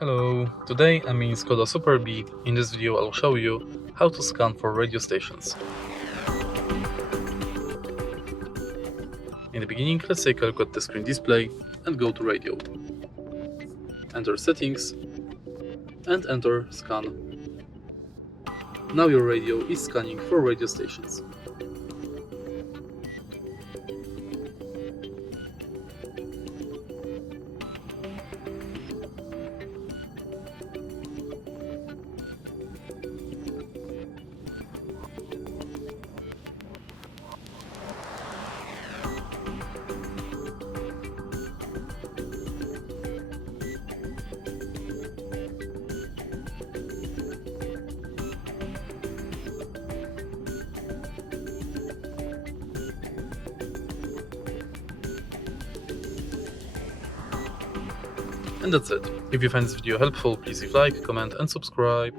Hello, today I'm in Skoda Superb III. In this video I'll show you how to scan for radio stations. In the beginning, let's take a look at the screen display and go to radio. Enter settings and enter scan. Now your radio is scanning for radio stations. And that's it. If you find this video helpful, please leave a like, comment and subscribe.